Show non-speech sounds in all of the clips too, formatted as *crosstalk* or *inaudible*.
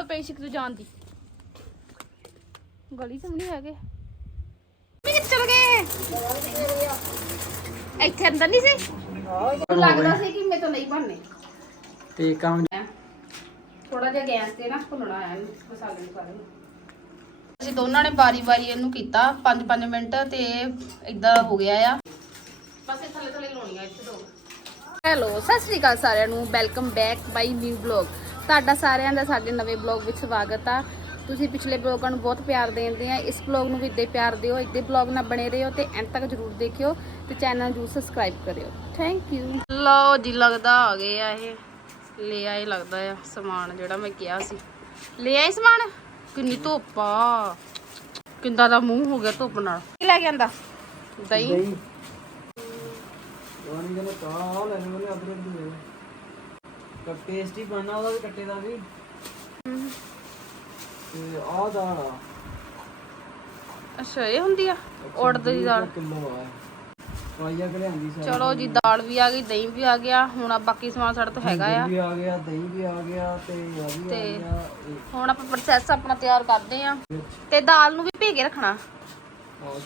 ਲੋੜ ਪਈ ਸੀ ਕਿਤੇ ਜਾਣ ਦੀ। ਗਲੀ ਚ ਨਹੀਂ ਹੈਗੇ। ਵੀ ਕਿੱਥੇ ਚਲ ਗਏ? ਇੱਥੇ ਅੰਦਰ ਨਹੀਂ ਸੀ? ਲੱਗਦਾ ਸੀ ਕਿ ਮੇਰੇ ਤੋਂ ਨਹੀਂ ਬਣਨੇ। ਤੇ ਕੰਮ ਥੋੜਾ ਜਿਹਾ ਗੈਸ ਤੇ ਨਾ ਭੁੰਨਣਾ ਹੈ ਮਸਾਲੇ ਨੂੰ ਨੂੰ। ਅਸੀਂ ਦੋਨਾਂ ਨੇ ਬਾਰੀ-ਬਾਰੀ ਇਹਨੂੰ ਕੀਤਾ 5-5 ਮਿੰਟ ਤੇ ਇਦਾਂ ਹੋ ਗਿਆ ਆ। ਬਸ ਇਹ ਥੱਲੇ ਥੱਲੇ ਲਾਉਣੀ ਆ ਇੱਥੇ ਦੋ। ਹੈਲੋ ਸਤਿ ਸ੍ਰੀ ਅਕਾਲ ਸਾਰਿਆਂ ਨੂੰ। ਵੈਲਕਮ ਬੈਕ ਬਾਈ ਨਿਊ ਬਲੌਗ। ਤੁਹਾਡਾ ਸਾਰਿਆਂ ਦਾ ਸਾਡੇ ਨਵੇਂ ਬਲੌਗ ਵਿੱਚ ਸਵਾਗਤ ਆ। ਤੁਸੀਂ ਪਿਛਲੇ ਬਲੌਗਾਂ ਨੂੰ ਬਹੁਤ ਪਿਆਰ ਦੇਂਦੇ ਆ। ਇਸ ਬਲੌਗ ਨੂੰ ਵੀ ਇੱਦਾਂ ਪਿਆਰ ਦਿਓ ਇੱਦਾਂ ਬਲੌਗ ਨਾਲ ਬਣੇ ਰਹੋ ਤੇ ਐਂਡ ਤੱਕ ਜਰੂਰ ਦੇਖਿਓ ਤੇ ਚੈਨਲ ਨੂੰ ਜਰੂਰ ਸਬਸਕ੍ਰਾਈਬ ਕਰਿਓ। ਥੈਂਕ ਯੂ ਲਓ ਜੀ ਲੱਗਦਾ ਆ ਗਏ ਆ ਇਹ। ਲੈ ਆਏ ਲੱਗਦਾ ਆ ਸਮਾਨ ਜਿਹੜਾ ਮੈਂ ਕਿਹਾ ਸੀ। ਲੈ ਆਏ ਸਮਾਨ? ਕਿੰਨੀ ਧੁੱਪ ਆ। ਕਿੰਦਾ ਦਾ ਮੂੰਹ ਹੋ ਗਿਆ ਧੁੱਪ ਨਾਲ। ਕੀ ਲੈ ਕੇ ਆਂਦਾ? ਦਹੀਂ? ਦਹੀਂ। ਉਹ ਨਹੀਂ ਕਹਿੰਦਾ ਤਾਂ ਲੈ ਲੈਣੇ ਉਹਨੇ ਅਦਰਕ ਦੀ। ਪੇਸਟ ਹੀ ਬਣਨਾ ਉਹਦਾ ਵੀ ਕੱਟੇ ਦਾ ਵੀ। ਤੇ ਆਹ ਦਾਲ ਆ। ਅੱਛਾ ਇਹ ਹੁੰਦੀ ਆ? ਉੜਦ ਦੀ ਦਾਲ। ਕਿਲੋ ਆ। ਪਾਈਆ ਕਿ ਲਿਆਂਦੀ ਸਾਰੀ ਚਲੋ ਜੀ ਦਾਲ ਵੀ ਆ ਗਈ ਦਹੀਂ ਵੀ ਆ ਗਿਆ ਹੁਣ ਆ ਬਾਕੀ ਸਮਾਨ ਸਾਡੇ ਤੋਂ ਹੈਗਾ ਆ। ਦਹੀਂ ਵੀ ਆ ਗਿਆ ਦਹੀਂ ਵੀ ਆ ਗਿਆ ਤੇ ਆ ਵੀ ਆ ਤੇ- ਗਿਆ ਹੁਣ ਆਪਾਂ ਪ੍ਰੋਸੈਸ ਆਪਣਾ ਤਿਆਰ ਕਰਦੇ ਆ। ਤੇ ਦਾਲ ਨੂੰ ਵੀ ਭੇ ਕੇ ਰੱਖਣਾ।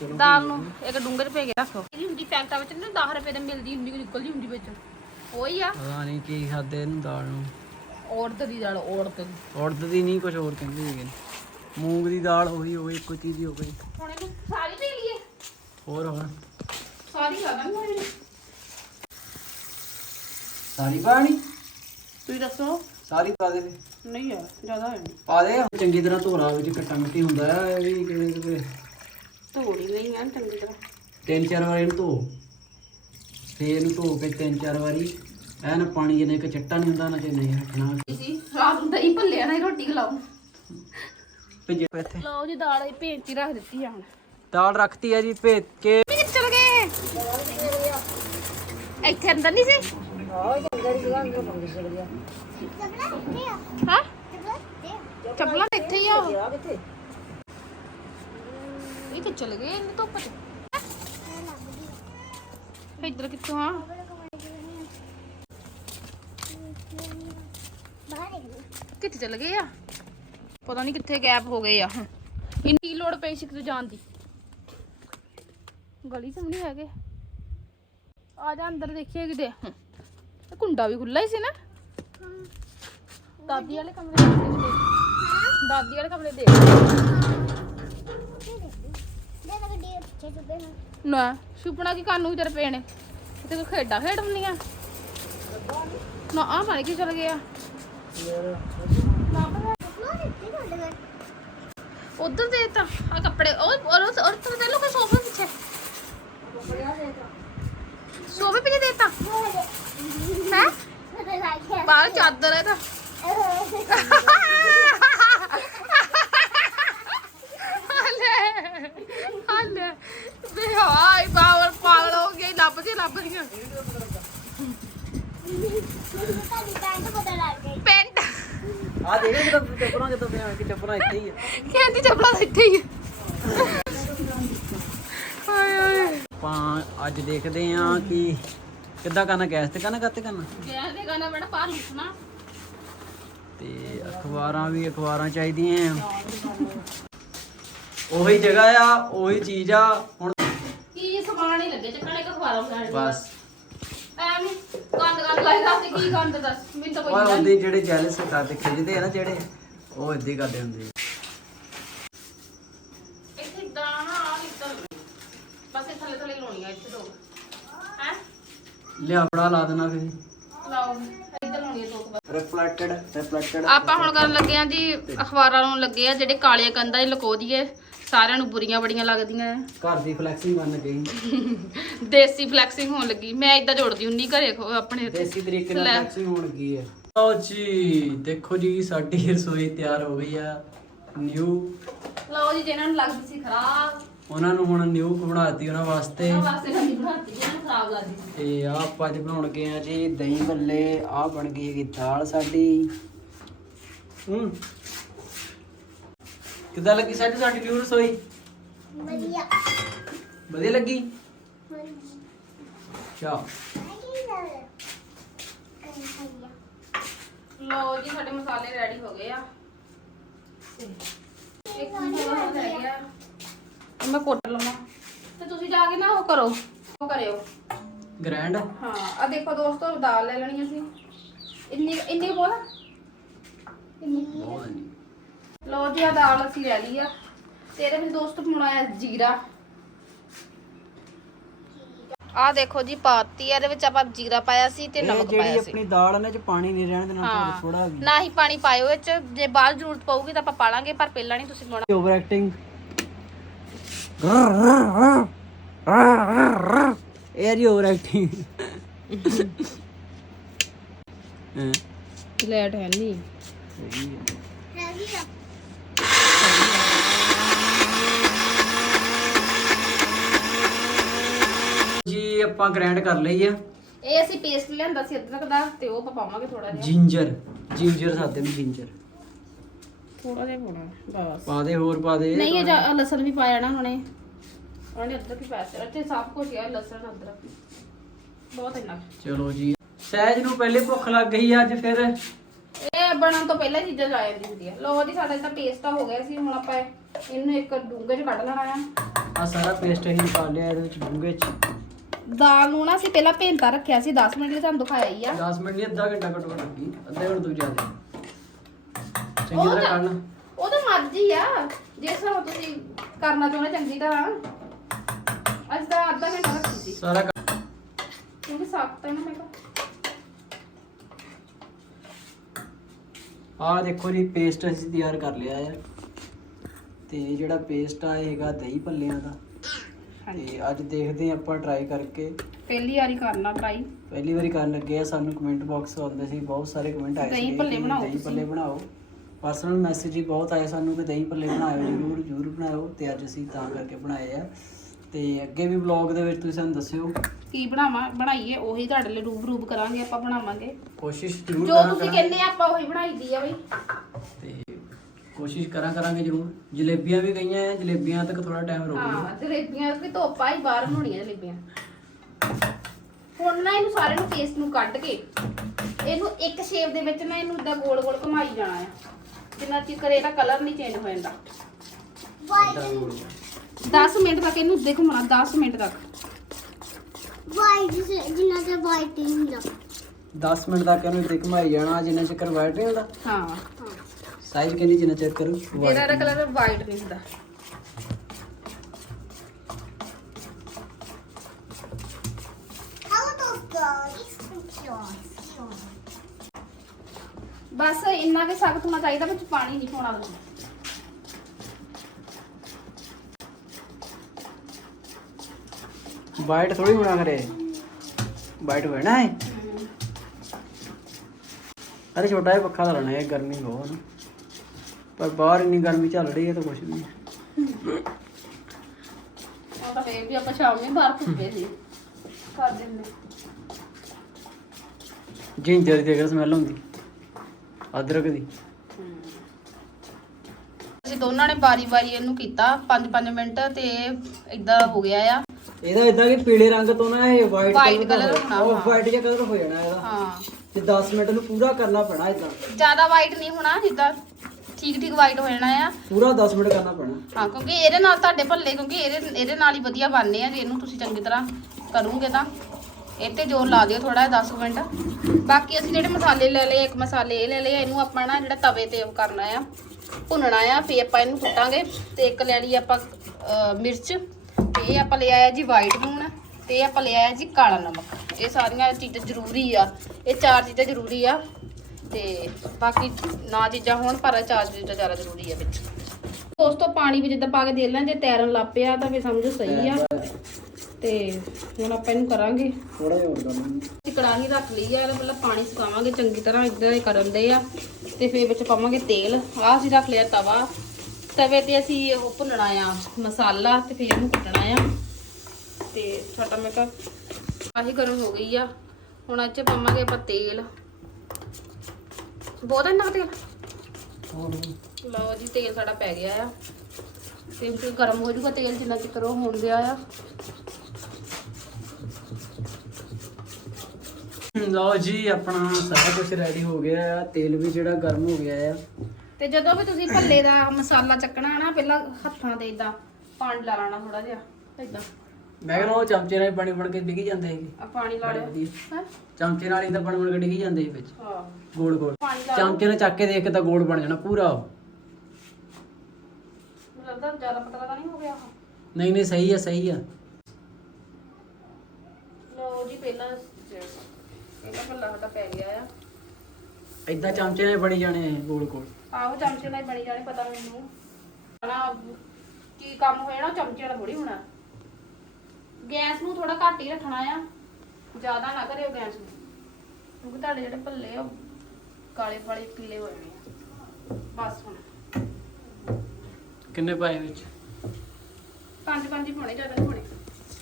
ਚਲੋ ਦਾਲ ਨੂੰ ਇੱਕ ਡੂੰਘੇ 'ਚ ਭੇ ਕੇ ਰੱਖੋ। ਇਹਦੀ ਹੁੰਦੀ ਪੈਕਟਾਂ ਵਿੱਚ ਨਾ 10 ਰੁਪਏ ਦੀ ਮਿਲਦੀ ਹੁੰਦੀ ਨਿਕਲਦੀ ਹੁੰਦੀ ਵਿੱਚ। ਉਹੀ ਆ। ਪਤਾ ਨਹੀਂ ਕੀ ਖਾਦੇ ਇਹਨੂੰ ਦਾਲ ਨੂੰ। ਉੜਦ ਦੀ ਦਾਲ ਉੜਦ ਦੀ ਉੜਦ ਦੀ ਨਹੀਂ ਕੁਝ ਹੋਰ ਕਹਿੰਦੇ ਹੈਗੇ ਮੂੰਗ ਦੀ ਦਾਲ ਹੋਈ ਹੋਈ ਇੱਕੋ ਚੀਜ਼ ਹੀ ਹੋ ਗਈ। ਹੁਣ ਇਹਨੂੰ ਸਾਰੀ ਦੇ ਲਈਏ। ਹੋਰ ਹੋਰ ਸਾਰੀ ਖਾ ਦਾਂਗੇ ਹੁਣ ਇਹਨੂੰ। ਸਾਰੀ ਪਾਣੀ ਤੁਸੀਂ ਦੱਸੋ। ਸਾਰੀ ਪਾ ਦੇ। ਫਿਰ। ਨਹੀਂ ਯਾਰ ਜ਼ਿਆਦਾ ਹੈ ਨਹੀਂ ਪਾ ਦੇ। ਚੰਗੀ ਤਰ੍ਹਾਂ ਧੋਰਾ ਵਿੱਚ ਕੱਟਾ ਮਿੱਟੀ ਹੁੰਦਾ ਹੈ ਇਹ ਵੀ ਕਿਵੇਂ ਕਿਵੇਂ ਧੋੜੀ ਨਹੀਂ ਆ ਚੰਗੀ ਤਰ੍ਹਾਂ। ਤਿੰਨ ਚਾਰ ਵਾਰੀ ਇਹਨੂੰ ਧੋ। ਫੇਰ ਇਹਨੂੰ ਧੋ ਕੇ ਤਿੰਨ ਚਾਰ ਵਾਰੀ। ਐਨ ਪਾਣੀ ਜਿਹਨੇ ਇੱਕ ਚੱਟਾ ਨਹੀਂ ਹੁੰਦਾ ਨਾ ਤੇ ਨਹੀਂ ਹਟਣਾ ਸੀ ਰਾਤ ਨੂੰ ਦਹੀਂ ਭੱਲਿਆ ਨਾਲ ਹੀ ਰੋਟੀ ਖਲਾਓ। ਭੇਜੇ। ਇੱਥੇ ਲਓ ਜੀ ਦਾਲ ਇਹ ਭੇਜ ਹੀ ਰੱਖ ਦਿੱਤੀ ਆ ਹੁਣ। ਦਾਲ ਰੱਖਤੀ ਹੈ ਜੀ ਭੇਜ ਕੇ। ਵੀ ਕਿੱਥੇ ਚਲ ਗਏ? ਇੱਥੇ ਅੰਦਰ ਨਹੀਂ ਸੀ? ਹਾਂ? ਚੱਪਲਾਂ ਤਾਂ ਇੱਥੇ ਹੀ ਆ। ਉਹ। ਇਹ ਤਾਂ ਚਲ ਗਏ? ਇੰਨੇ ਧੁੱਪ ਚ। ਇੱਧਰ ਕਿੱਥੋਂ ਆ। ਕਿੱਥੇ ਚਲ ਗਏ ਆ? ਪਤਾ ਨਹੀਂ ਕਿੱਥੇ ਗੈਪ ਹੋ ਗਏ ਆ ਇੰਨੀ ਲੋੜ ਪਈ ਸੀ ਕਿਤੇ ਜਾਣ ਦੀ। ਗਲੀ ਚ ਹੈਗੇ। ਆ ਜਾ ਅੰਦਰ ਦੇਖੀਏ ਕਿਤੇ। ਇਹ ਕੁੰਡਾ ਵੀ ਖੁੱਲਾ ਹੀ ਸੀ ਨਾ। ਦਾਦੀ ਵਾਲੇ ਕਮਰੇ ਦੇਖ। ਦਾਦੀ ਵਾਲੇ ਕਮਰੇ ਦੇਖ। ਨਾ। ਸੁਪਨਾ ਕੀ ਕਾਨੂੰ ਜਰ ਪੇਣੇ? ਤੇ ਕੋਈ ਖੇਡਾਂ ਖੇਡ ਹੁੰਦੀਆਂ ਨਾ ਆ। ਮਾਰੇ ਕੀ ਚਲ ਗਿਆ ਉਧਰ ਦੇ ਤਾਂ ਆ ਕੱਪੜੇ। ਉਹ ਔਰ ਉਹ ਔਰ ਤੇ ਲੋਕ ਸੋਫੇ ਪਿੱਛੇ। ਸੋਫੇ ਪਿੱਛੇ ਦੇ ਤਾਂ ਹੈ ਬਾਹਰ ਚਾਦਰ ਹੈ ਤਾਂ। *laughs* *laughs* ਹਲੇ ਹਲੇ ਬੇ ਹਾਈ ਪਾਵਰ ਪਾਗਲ ਹੋ ਗਈ ਲੱਭਦੀ ਲੱਭਦੀਆਂ ਪੈਂਟ ਆ ਦੇ ਕਿਤੇ ਚੱਪਲਾਂ ਕਿਤੇ ਪਿਆ ਕਿ ਚੱਪਲਾਂ ਇੱਥੇ ਹੀ ਆ। ਕਹਿੰਦੀ ਚੱਪਲਾਂ ਤਾਂ ਇੱਥੇ ਹੀ ਆ। ਹਾਏ ਹਾਏ। ਆਪਾਂ ਅੱਜ ਦੇਖਦੇ ਆਂ ਕਿ ਕਿੱਦਾਂ ਕਰਨਾ ਗੈਸ ਤੇ ਕਰਨਾ ਕੱਤੇ ਕਰਨਾ? ਗਿਆ ਦੇ ਗਾਣਾ ਬੜਾ ਪਾਰ ਲਿਖਣਾ। ਤੇ ਅਖਬਾਰਾਂ ਵੀ ਅਖਬਾਰਾਂ ਚਾਹੀਦੀਆਂ ਆ। ਉਹੀ ਜਗ੍ਹਾ ਆ ਉਹੀ ਚੀਜ਼ ਆ ਹੁਣ ਕੀ ਸਮਾਨ ਹੀ ਲੱਗੇ ਚੱਕਣੇ ਕਖਵਾਰਾ ਉਗਾਣ ਬਸ। ਐਵੇਂ ਗੰਦ ਗੰਦ ਲਾਈ ਦੱਸ ਕੀ ਗੰਦ ਦੱਸ। ਮੈਨੂੰ ਤਾਂ ਕੋਈ ਉਹ ਪਤਾ ਹੁੰਦੇ ਜਿਹੜੇ ਜੈਲਸ ਕਰਦੇ ਖਿੱਚਦੇ ਆ ਨਾ ਜਿਹੜੇ ਉਹ ਏਦਾਂ ਹੀ ਕਰਦੇ ਹੁੰਦੇ ਆ। ਇੱਥੇ ਦਾਣਾ ਆ ਨਿਕਲ ਬਸ ਇਹ ਥੱਲੇ ਥੱਲੇ ਲਾਉਣੀ ਆ ਇੱਥੇ ਦੋ। ਹੈ? ਲਿਆ ਬੜਾ ਲਾ ਦੇਣਾ ਫਿਰ ਲਾਓ। ਇੱਧਰ ਲਾਉਣੀ ਆ ਦੋ ਕੁ ਬਸ ਰਿਫਲੈਕਟਡ ਰਿਫਲੈਕਟਡ ਆਪਾਂ ਹੁਣ ਕਰਨ ਲੱਗੇ ਆ ਜੀ ਅਖਬਾਰਾਂ ਨੂੰ ਲੱਗੇ ਆ ਜਿਹੜੇ ਕਾਲੀਆਂ ਕੰਧਾਂ ਹੀ ਲਕੋ ਦਈਏ ਸਾਰਿਆਂ ਨੂੰ ਬੁਰੀਆਂ ਬੜੀਆਂ ਲੱਗਦੀਆਂ। ਆ। ਘਰ ਦੀ ਫਲੈਕਸਿੰਗ ਬਣ ਗਈ। *laughs* ਦੇਸੀ ਫਲੈਕਸਿੰਗ ਹੋਣ ਲੱਗੀ। ਮੈਂ ਇਦਾਂ ਜੋੜਦੀ ਹੁੰਨੀ ਘਰੇ ਖੋ- ਆਪਣੇ ਉੱਤੇ ਦੇਸੀ ਤਰੀਕੇ ਨਾਲ ਲੈ। ਫਲੈਕਸਿੰਗ ਹੋਣ ਲੱਗੀ ਹੈ ਲਓ ਜੀ ਦੇਖੋ ਜੀ ਸਾਡੀ ਰਸੋਈ ਤਿਆਰ ਹੋ ਗਈ ਆ। ਨਿਊ ਲਓ ਜੀ ਜਿਹਨਾਂ ਨੂੰ ਲੱਗਦੀ ਸੀ ਖਰਾਬ। ਉਹਨਾਂ ਨੂੰ ਹੁਣ ਨਿਊ ਬਣਾਤੀ ਉਹਨਾਂ ਵਾਸਤੇ। ਉਹਨਾਂ ਵਾਸਤੇ ਨਵੀਂ ਬਣਾਤੀ ਜਿਹਨਾਂ ਨੂੰ ਖਰਾਬ ਲੱਗਦੀ ਸੀ। ਤੇ ਆਹ ਆਪਾਂ ਅੱਜ ਬਣਾਉਣ ਗਏ ਆ ਜੀ ਦਹੀਂ ਭੱਲੇ ਆਹ ਬਣ ਗਈ ਹੈਗੀ ਦਾਲ ਸਾਡੀ। ਹੂੰ। ਕਿੱਦਾਂ ਲੱਗੀ? ਸਾਡੀ ਸਾਡੀ ਨਿਊ ਰਸੋਈ ਵਧੀਆ। ਵਧੀਆ ਲੱਗੀ? ਚਾ ਲਓ ਜੀ ਸਾਡੇ ਮਸਾਲੇ ਰੈਡੀ ਹੋ ਗਏ ਆ। ਇੱਕ ਮਸਾਲਾ ਰਹਿ ਗਿਆ। ਇਹ ਮੈਂ ਕੋਟ ਲਵਾਂ। ਤੇ ਤੁਸੀਂ ਜਾ ਕੇ ਨਾ ਉਹ ਕਰੋ। ਉਹ ਕਰਿਓ। ਗ੍ਰੈਂਡ ਹਾਂ ਆ ਦੇਖੋ ਦੋਸਤੋ ਦਾਲ ਲੈ ਲੈਣੀ ਅਸੀਂ ਇੰਨੀ ਇੰਨੀ ਬੋਲ ਇੰਨੀ। ਬਹੁਤ ਨਹੀਂ ਲੋ ਜੀ ਆ ਦਾਲ ਅਸੀਂ ਲੈ ਲਈ ਆ। ਤੇ ਇਹਦੇ ਵਿੱਚ ਦੋਸਤੋ ਪਾਉਣਾ ਹੈ ਜੀਰਾ। ਆ ਦੇਖੋ ਜੀ ਪਾਤੀ ਆ। ਇਹਦੇ ਵਿੱਚ ਆਪਾਂ ਜੀਰਾ ਪਾਇਆ ਸੀ ਤੇ ਇਹ ਨਮਕ ਜਿਹੜੀ ਪਾਇਆ ਸੀ। ਆਪਣੀ ਦਾਲ ਨੇ ਚ ਪਾਣੀ ਨਹੀਂ ਰਹਿਣ ਦੇਣਾ ਹਾਂ। ਥੋੜਾ ਵੀ। ਨਾ ਹੀ ਪਾਣੀ ਪਾਇਓ ਇਹ ਚ। ਜੇ ਬਾਅਦ ਜ਼ਰੂਰਤ ਪਊਗੀ ਤਾਂ ਆਪਾਂ ਪਾ ਲਾਂਗੇ ਪਰ ਪਹਿਲਾਂ ਨਹੀਂ ਤੁਸੀਂ ਪਾਉਣਾ। Over acting. ਇਹ ਜੀ ਓਵਰ ਐਕਟਿੰਗ। ਹਾਂ ਲੈਟ ਹੈ ਨਹੀਂ ਜੀ ਆਪਾਂ ਗ੍ਰੈਂਡ ਕਰ ਲਈ ਆ। ਇਹ ਅਸੀਂ ਪੇਸਟ ਲਿਆਂਦਾ ਸੀ ਅਦਰਕ ਦਾ ਤੇ ਉਹ ਆਪਾਂ ਪਾਵਾਂਗੇ ਥੋੜਾ ਜਿਹਾ। ਜਿੰਜਰ ਜਿੰਜਰ ਸਾਦੇ ਨੂੰ ਜਿੰਜਰ ਥੋੜਾ ਜਿਹਾ ਪਾਉਣਾ ਬਸ। ਪਾ ਦੇ ਹੋਰ ਪਾ ਦੇ। ਨਹੀਂ ਇਹ ਜਾ- ਲਸਣ ਵੀ ਪਾਇਆ ਨਾ ਉਹਨੇ ਉਹਨੇ ਅਦਰਕ ਵੀ ਪਾਇਆ ਸੀ। ਇੱਥੇ ਸਭ ਕੁਝ ਹੈ ਲਸਣ ਅਦਰਕ। ਬਹੁਤ ਇੰਨਾ। ਚਲੋ ਜੀ। ਸਹਿਜ ਨੂੰ ਪਹਿਲੇ ਭੁੱਖ ਲੱਗ ਗਈ ਅੱਜ ਫਿਰ। ਇਹ ਬਣਨ ਤੋਂ ਪਹਿਲਾਂ ਚੀਜ਼ਾਂ ਜਾ ਜਾਂਦੀ ਹੁੰਦੀ ਆ ਲੋ ਜੀ ਸਾਡਾ ਤਾਂ ਪੇਸਟ ਤਾਂ ਹੋ ਗਿਆ ਸੀ। ਹੁਣ ਆਪਾਂ ਇਹਨੂੰ ਇੱਕ ਡੂੰਘੇ 'ਚ ਕੱਢ ਲੈਣਾ ਆ। ਆ ਸਾਰਾ ਪੇਸਟ ਅਸੀਂ ਪਾ ਲਿਆ ਇਹਦੇ ਵਿੱਚ ਡੂੰਘੇ ਚ। ਦਾਲ ਨੂੰ ਨਾ ਅਸੀਂ ਪਹਿਲਾਂ ਭੇਂਤਾ ਰੱਖਿਆ ਸੀ 10 ਮਿੰਟ ਲਈ ਤੁਹਾਨੂੰ ਦਿਖਾਇਆ ਹੀ ਆ। 10 ਮਿੰਟ ਨਹੀਂ ਅੱਧਾ ਘੰਟਾ ਘੱਟੋ ਘੱਟ ਲੱਗੀ ਅੱਧੇ ਘੰਟੇ ਤੋਂ ਵੀ ਜ਼ਿਆਦਾ। ਚੰਗੀ ਉਹ ਤਰ੍ਹਾਂ ਤਾਂ- ਕਰਨਾ। ਉਹ ਤਾਂ ਮਰਜ਼ੀ ਆ ਜਿਸ ਤਰ੍ਹਾਂ ਤੁਸੀਂ ਕਰਨਾ ਚਾਹੁੰਦੇ ਚੰਗੀ ਤਰ੍ਹਾਂ ਅੱਜ ਤਾਂ ਅੱਧਾ ਘੰਟਾ ਰੱਖੀ ਸੀ। ਸਾਰਾ ਕਰ- ਕਿਉਂਕਿ ਸਖਤ ਹੈ ਨਾ ਮੈਂ ਕਿਹਾ ਆਹ ਦੇਖੋ ਜੀ ਪੇਸਟ ਅਸੀਂ ਤਿਆਰ ਕਰ ਲਿਆ ਹੈ। ਤੇ ਜਿਹੜਾ ਪੇਸਟ ਆ ਇਹ ਹੈਗਾ ਦਹੀਂ ਭੱਲਿਆਂ ਦਾ। ਹਾਂਜੀ। ਤੇ ਅੱਜ ਦੇਖਦੇ ਹਾਂ ਆਪਾਂ ਟਰਾਈ ਕਰਕੇ। ਪਹਿਲੀ ਵਾਰੀ ਕਰਨਾ ਟਰਾਈ ਪਹਿਲੀ ਵਾਰੀ ਕਰਨ ਲੱਗੇ ਆ ਸਾਨੂੰ ਕਮੈਂਟ ਬਾਕਸ ਆਉਂਦੇ ਸੀ ਬਹੁਤ ਸਾਰੇ ਕਮੈਂਟ ਆਏ ਦਹੀਂ ਸੀ ਭੱਲੇ ਬਣਾਓ ਦਹੀਂ ਤੁਸੀਂ। ਭੱਲੇ ਬਣਾਓ। ਪਰਸਨਲ ਮੈਸੇਜ ਹੀ ਬਹੁਤ ਆਏ ਸਾਨੂੰ ਕਿ ਦਹੀਂ ਭੱਲੇ ਬਣਾਇਓ ਜਰੂਰ ਜਰੂਰ ਬਣਾਇਓ ਤੇ ਅੱਜ ਅਸੀਂ ਤਾਂ ਕਰਕੇ ਬਣਾਏ ਆ। ਤੇ ਅੱਗੇ ਵੀ ਵਲੌਗ ਦੇ ਵਿੱਚ ਤੁਸੀਂ ਸਾਨੂੰ ਦੱਸਿਓ। ਕੀ ਬਣਾਵਾਂ ਬਣਾਈਏ ਉਹੀ ਤੁਹਾਡੇ ਲਈ ਰੂਬ ਰੂਬ ਕਰਾਂਗੇ ਆਪਾਂ ਬਣਾਵਾਂਗੇ। ਕੋਸ਼ਿਸ਼ ਜਰੂਰ ਜੋ ਤੁਸੀਂ ਕਰਾਂਗੇ ਕਹਿੰਦੇ ਆ ਆਪਾਂ ਉਹੀ ਬਣਾਈਦੀ ਆ ਬਈ। ਤੇ ਕੋਸ਼ਿਸ਼ ਕਰਾਂ ਕਰਾਂਗੇ ਜਰੂਰ। ਜਲੇਬੀਆਂ ਵੀ ਗਈਆਂ ਆ ਜਲੇਬੀਆਂ ਤੱਕ ਥੋੜਾ ਟਾਈਮ ਰੁਕ ਜਾਓ ਹਾਂ ਜਲੇਬੀਆਂ ਵੀ ਧੋਪਾ ਹੀ ਬਾਹਰ ਬਣਾਉਣੀਆਂ ਜਲੇਬੀਆਂ। ਹੁਣ ਨਾ ਇਹਨੂੰ ਸਾਰੇ ਨੂੰ ਪੇਸਟ ਨੂੰ ਕੱਢ ਕੇ ਇਹਨੂੰ ਇੱਕ ਸ਼ੇਪ ਦੇ ਵਿੱਚ ਨਾ ਇਹਨੂੰ ਇਦਾਂ ਗੋਲ ਗੋਲ ਘੁਮਾਈ ਜਾਣਾ ਆ ਜਿੰਨਾ ਚਿਰ ਇਹਦਾ ਕਲਰ ਨਹੀਂ ਚੇਂਜ ਹੋ ਜਾਂਦਾ। ਏਦਾਂ ਗੋਲ ਗੋਲ। 10 ਮਿੰਟ ਤੱਕ ਇਹਨੂੰ ਉੱਦੇ ਘੁਮਾਉਣਾ 10 ਮਿੰਟ ਤੱਕ। ਵਾਈਟ ਜਿੰਨਾ ਤੇ ਵਾਈਟ ਹੀ ਹੁੰਦਾ। 10 ਮਿੰਟ ਤੱਕ ਇਹਨੂੰ ਇੱਥੇ ਘੁਮਾਈ ਜਾਣਾ ਜਿੰਨਾ ਚਿਰ ਵਾਈਟ ਨਹੀਂ ਹੁੰਦਾ। ਹਾਂ। ਸਾਈਜ਼ ਕਹਿੰਦੀ ਜਿੰਨਾ ਚਿਰ ਕਰੂ ਇਹਦਾ ਇਹਦਾ ਕਲਰ ਵਾਈਟ? It's ਬਸ ਇੰਨਾ ਕਿ ਸਖਤ ਹੋਣਾ ਚਾਹੀਦਾ ਵਿੱਚ ਪਾਣੀ ਨਹੀਂ ਪਾਉਣਾ। ਵਾਈਟ ਥੋੜੀ ਹੋਣਾ ਕਰੇ ਵਾਈਟ ਹੋਣਾ ਹੈ? ਅਰੇ ਛੋਟਾ ਜਿਹਾ ਪੱਖਾ ਲਾਣਾ ਹੈ ਗਰਮੀ ਬਹੁਤ ਹੈ। ਨਾ ਪਰ ਬਾਹਰ ਇੰਨੀ ਗਰਮੀ ਚੱਲ ਰਹੀ ਹੈ ਤਾਂ ਕੁਛ ਨਹੀਂ। ਉਹ ਤਾਂ ਫੇਰ ਵੀ ਆਪਾਂ ਸ਼ਾਮ ਨੂੰ ਬਾਹਰ ਧੁੱਪੇ ਸੀ। ਕਰ ਦਿੰਦੇ। ਜਿੰਜਰ ਦੀ ਅਗਰ ਸਮੈਲ ਹੁੰਦੀ ਅਦਰਕ ਦੀ। ਅਸੀਂ ਦੋਨਾਂ ਨੇ ਵਾਰੀ-ਵਾਰੀ ਇਹਨੂੰ ਕੀਤਾ 5-5 ਮਿੰਟ ਤੇ ਇਦਾਂ ਹੋ ਗਿਆ ਆ। ਇਹਦਾ ਇਦਾਂ ਕਿ ਪੀਲੇ ਰੰਗ ਤੋਂ ਨਾ ਇਹ ਵਾਈਟ White colour ਹੋਣਾ, ਉਹ ਹਾਂ। ਵਾਈਟ ਜਿਹਾ ਕਲਰ ਹੋ ਜਾਣਾ ਇਹਦਾ। ਹਾਂ। ਤੇ 10 ਮਿੰਟ ਨੂੰ ਪੂਰਾ ਕਰਨਾ ਪੈਣਾ ਇਦਾਂ ਜ਼ਿਆਦਾ ਵਾਈਟ ਨਹੀਂ ਹੋਣਾ ਜਿੱਦਾਂ ਠੀਕ ਠੀਕ ਵਾਈਟ ਹੋ ਜਾਣਾ ਆ। ਪੂਰਾ 10 ਮਿੰਟ ਕਰਨਾ ਪੈਣਾ। ਹਾਂ ਕਿਉਂਕਿ ਇਹਦੇ ਨਾਲ ਤੁਹਾਡੇ ਭੱਲੇ ਕਿਉਂਕਿ ਇਹਦੇ ਇਹਦੇ ਨਾਲ ਹੀ ਵਧੀਆ ਬਣਨੇ ਆ ਜੇ ਇਹਨੂੰ ਤੁਸੀਂ ਚੰਗੀ ਤਰ੍ਹਾਂ ਕਰੋਗੇ ਤਾਂ। ਇਹ ਤੇ ਜ਼ੋਰ ਲਾ ਦਿਓ ਥੋੜਾ 10 ਮਿੰਟ। ਬਾਕੀ ਅਸੀਂ ਜਿਹੜੇ ਮਸਾਲੇ ਲੈ ਲਏ ਇੱਕ ਮਸਾਲੇ ਇਹ ਲੈ ਲਏ ਇਹਨੂੰ ਆਪਾਂ ਨਾ ਜਿਹੜਾ ਤਵੇ ਤੇ ਉਹ ਕਰਨਾ ਆ ਭੁੰਨਣਾ ਆ ਫੇਰ ਆਪਾਂ ਇਹਨੂੰ ਕੁੱਟਾਂਗੇ ਤੇ ਇੱਕ ਲੈ ਲਈ ਆਪਾਂ ਅਹ, ਮਿਰਚ। ਤੇ ਇਹ ਆਪਾਂ ਲੈ ਆਇਆ ਜੀ ਵਾਈਟ ਲੂਣ ਤੇ ਇਹ ਆਪਾਂ ਲੈ ਆਇਆ ਜੀ ਕਾਲਾ ਨਮਕ। ਇਹ ਸਾਰੀਆਂ ਚੀਜ਼ਾਂ ਜ਼ਰੂਰੀ ਆ। ਇਹ ਚਾਰ ਚੀਜ਼ਾਂ ਜ਼ਰੂਰੀ ਆ। ਤੇ ਬਾਕੀ ਨਾ ਚੀਜ਼ਾਂ ਹੋਣ ਪਰ ਚਾਰ ਚੀਜ਼ਾਂ ਜ਼ਿਆਦਾ ਜ਼ਰੂਰੀ ਆ ਵਿੱਚ। ਦੋਸਤੋ ਪਾਣੀ ਵੀ ਜਿੱਦਾਂ ਪਾ ਕੇ ਦੇ ਲਾਂ ਜੇ ਤੈਰਨ ਲੱਗ ਪਿਆ ਤਾਂ ਫਿਰ ਸਮਝੋ ਸਹੀ ਆ। ਤੇ ਹੁਣ ਆਪਾਂ ਇਹਨੂੰ ਕਰਾਂਗੇ। ਥੋੜਾ ਜਿਹਾ ਹੋਰ ਕਰਨਾ ਅਸੀਂ ਕੜਾਹੀ ਰੱਖ ਲਈ ਆ ਇਹਦਾ ਪਹਿਲਾਂ ਪਾਣੀ ਸੁਕਾਵਾਂਗੇ ਚੰਗੀ ਤਰ੍ਹਾਂ ਇਦਾਂ ਹੀ ਕਰਨ ਦੇ ਆ। ਤੇ ਫਿਰ ਵਿੱਚ ਪਾਵਾਂਗੇ ਤੇਲ। ਆਹ ਅਸੀਂ ਰੱਖ ਲਿਆ ਤਵਾ। ਤਵੇ ਤੇ ਅਸੀਂ ਉਹ ਭੁੰਨਣਾ ਆ ਮਸਾਲਾ ਤੇ ਫਿਰ ਇਹਨੂੰ ਕੁੱਟਣਾ ਆ। ਤੇ ਸਾਡਾ ਮੈਂ ਕਿਹਾ ਆਹੀ ਗਰਮ ਹੋ ਗਈ ਆ। ਹੁਣ ਚ ਪਾਵਾਂਗੇ ਆਪਾਂ ਤੇਲ। ਬਹੁਤ ਇੰਨਾ ਕੁ ਤੇਲ? ਹੋਰ ਲਓ ਜੀ ਤੇਲ ਸਾਡਾ ਪੈ ਗਿਆ ਆ। ਤੇ ਗਰਮ ਹੋ ਜਾਊਗਾ ਤੇਲ ਜਿੰਨਾ ਚਿਰ ਉਹ ਹੋਣ ਦਿਆ ਆ। ਲਓ ਜੀ ਆਪਣਾ ਸਾਰਾ ਕੁਝ ਰੈਡੀ ਹੋ ਗਿਆ ਆ। ਤੇਲ ਵੀ ਜਿਹੜਾ ਗਰਮ ਹੋ ਗਿਆ ਆ। ਤੇ ਜਦੋਂ ਵੀ ਤੁਸੀਂ ਭੱਲੇ ਦਾ ਮਸਾਲਾ ਚੱਕਣਾ ਨਾ ਪਹਿਲਾਂ ਹੱਥਾਂ ਤੇ ਇਦਾਂ ਪਾਣੀ ਲਾ ਲੈਣਾ ਥੋੜਾ ਜਿਹਾ ਇਦਾਂ ਮੈਂ ਕਹਿੰਦਾ ਉਹ ਚਮਚੇ ਨਾਲ ਹੀ ਪਾਣੀ ਬਣ ਕੇ ਡਿੱਗੀ ਜਾਂਦੇ ਹੈਗੇ ਆ ਪਾਣੀ ਲਾ ਲਿਓ। ਵਧੀਆ। ਹੈਂ? ਚਮਚੇ ਨਾਲ ਹੀ ਤਾਂ ਬਣ ਬਣ ਕੇ ਡਿੱਗੀ ਜਾਂਦੇ ਸੀ ਵਿੱਚ। ਹਾਂ। ਗੋਲ ਗੋਲ। ਪਾਣੀ ਲਾ ਲਓ। ਚਮਚੇ ਨਾਲ ਚੱਕ ਕੇ ਦੇਖ ਕੇ ਤਾਂ ਗੋਲ ਬਣ ਜਾਣਾ ਪੂਰਾ ਉਹ। ਮੈਨੂੰ ਲੱਗਦਾ ਜ਼ਿਆਦਾ ਪਤਲਾ ਤਾਂ ਨਹੀਂ ਹੋ ਗਿਆ ਆਹ। ਨਹੀਂ ਨਹੀਂ ਸਹੀ ਆ ਸਹੀ ਆ। ਲਓ ਜੀ ਪਹਿਲਾਂ ਪਹਿਲਾਂ ਭੱਲਾ ਸਾਡਾ ਪੈ ਗਿਆ ਆ। ਇਦਾਂ ਚਮਚੇ ਨਾਲ ਬਣੀ ਜਾਣੇ ਇਹ ਗੋਲ ਗੋਲ। ਆਹੋ ਚਮਚੇ ਨਾਲ ਹੀ ਬਣੀ ਜਾਣੇ ਪਤਾ ਮੈਨੂੰ। ਹਨਾ ਕੀ ਕੰਮ ਹੋਇਆ ਨਾ ਚਮਚੇ ਨਾਲ ਥੋੜੀ ਹੋਣਾ। ਗੈਸ ਨੂੰ ਥੋੜਾ ਘੱਟ ਹੀ ਰੱਖਣਾ ਆ। ਜ਼ਿਆਦਾ ਨਾ ਕਰਿਓ ਗੈਸ ਨੂੰ। ਕਿਉਂਕਿ ਤੁਹਾਡੇ ਜਿਹੜੇ ਭੱਲੇ ਆ ਉਹ ਕਾਲੇ ਵਾਲੇ ਪੀਲੇ ਹੋਏ ਨੇ। ਆ। ਬਸ ਹੁਣ। ਕਿੰਨੇ ਪਾਏ ਵਿੱਚ? ਪੰਜ ਪੰਜ ਹੀ ਪਾਉਣੇ ਜ਼ਿਆਦਾ ਨਹੀਂ ਪਾਉਣੇ।